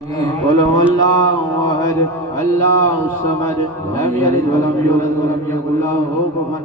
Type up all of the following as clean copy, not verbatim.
قل هو الله احد الله الصمد لم يلد ولم يولد ولم يكن له كفوا احد।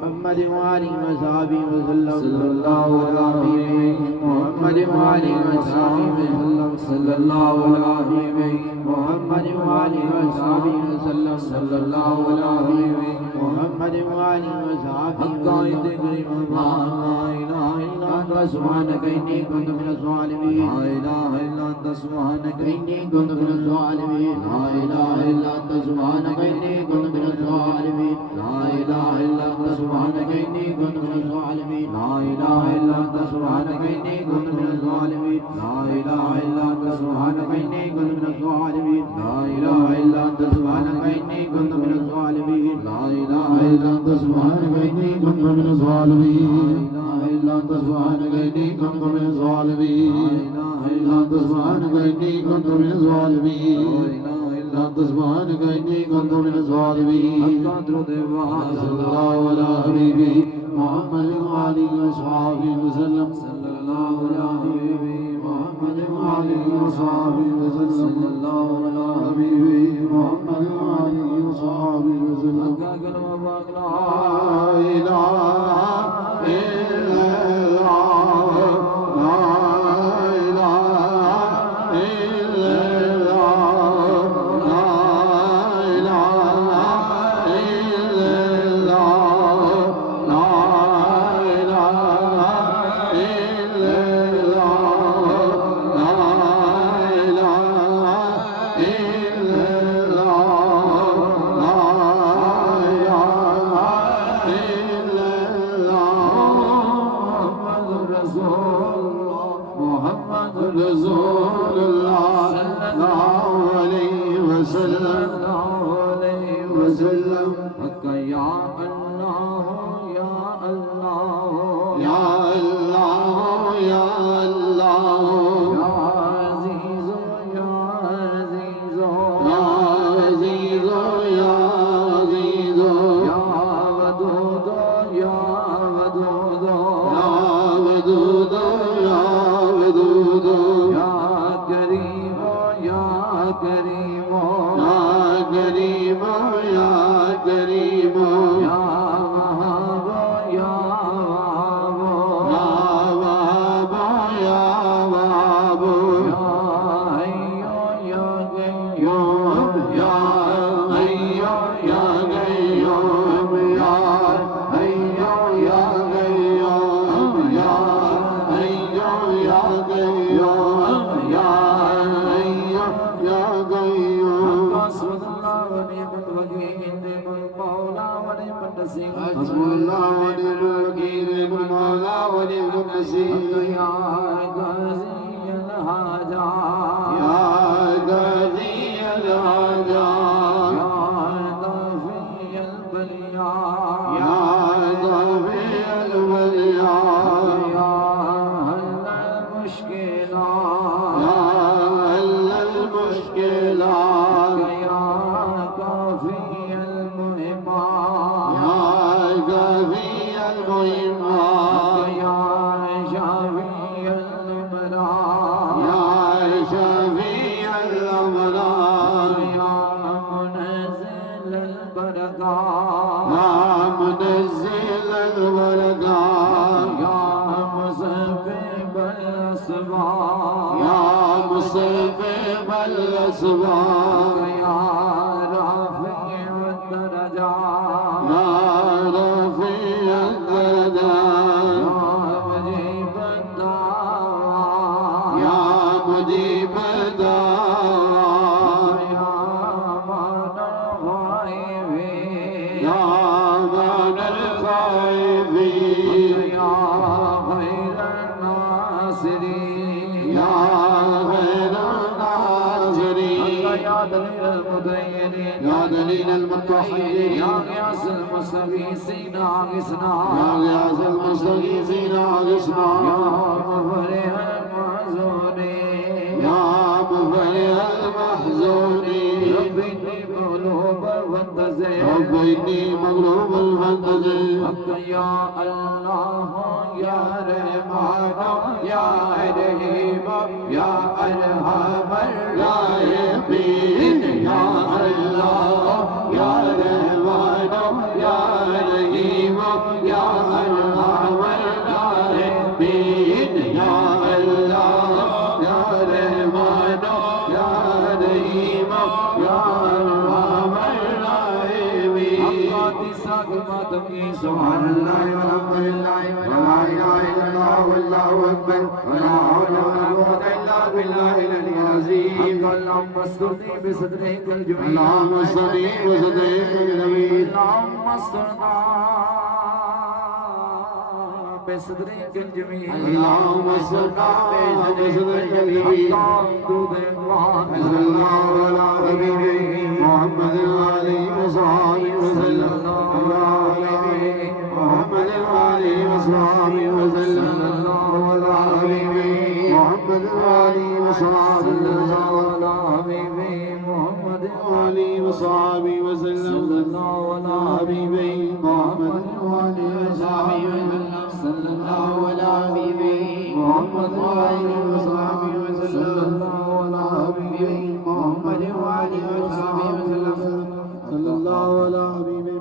محمد وآله وصحبه وسلم صلى الله عليه محمد وآله وصحبه وسلم صلى الله عليه محمد وآله وصحبه وسلم صلى الله عليه محمد وآله وصحبه لا إله إلا أنت سبحانك إني كنت من الظالمين لا إله إلا أنت سبحانك إني كنت من الظالمين لا إله إلا أنت سبحانك إني كنت من الظالمين لا إله إلا أنت سبحانك إني كنت من الظالمين لا إله إلا أنت سبحانك إني كنت من الظالمين لا إله إلا أنت سبحانك إني كنت من الظالمين لا إله إلا أنت سبحانك إني كنت من الظالمين لا إله إلا أنت سبحانك إني كنت من الظالمين لا إله إلا أنت سبحانك إني كنت من الظالمين لا إله إلا أنت سبحانك إني كنت من الظالمين أنت سبحانك إني كنت من الظالمين صلى الله على حبيبه محمد وآله وصحبه وسلم صلى الله على حبيبه محمد وآله وصحبه وسلم صلى الله على حبيبه محمد وآله وصحبه وسلم لا إله إلا الله لا إله إلا رسول الله صلى الله عليه وسلم حق يا الله يا الله يا الله يا الله يا عزيز يا عزيز يا عزيز يا عزيز يا ودود يا ودود يا ودود يا ودود يا كريم يا كريم يا كريم يا كريم يا وهاب يا وهاب يا وهاب يا حي يا قيوم يا حي يا قيوم يا حي يا قيوم يا حي يا قيوم يا حي يا قيوم حسبنا الله ونعم الوكيل نعم المولى ونعم النصير حسبنا الله ونعم الوكيل نعم المولى ونعم النصير يا غازي الحاجات يا غازي الحاجات يا دافي البليات يا دافي البليات يا حل المشكلات يا حل المشكلات يا كافي المهمات يا كافي المهمات يا شافي الأمراض يا شافي الأمراض يا منزل البركات يا منزل البركات يا مسبب الأسباب يا مسبب الأسباب يا رافع الدرجات يا رافع الدرجات يا مجيب الدعوات يا مجيب الدعوات يا مان الغائبين يا مان الغائبين يا خير الناصرين يا خير الناصرين يا دليل المدينين يا دليل المتقين المتحدين يا غياث المستغيثين أغثنا يا غياث المستغيثين أغثنا يا مفرح المحزونين يا مفرح المحزونين رب إني مغلوب فانتصر رب إني مغلوب فانتصر حق يا الله يا رحمن يا رحيم يا أرحم الراحمين يا الله يا رحمن يا رحيم يا أرحم الراحمين يا الله يا رحمن يا رحيم يا أرحم الراحمين سبحان الله والحمد لله ولا إله إلا الله والله أكبر ولا حول ولا قوة إلا بالله العلي العظيم اللهم استرني بصدرك الجميل اللهم صل وسلم النبي اللهم استرنا بصدرك الجميل اللهم صل وسلم النبي صلى الله على حبيبه محمد وآله وصحبه وسلم محمد وآله وصحبه وسلم على حبيبه محمد وآله وصحبه محمد وآله وصحبه وسلم على حبيبه محمد وآله وصحبه صلى الله على حبيبه محمد وآله وصحبه وسلم على حبيبه محمد وآله وصحبه وسلم صلى الله على حبيبه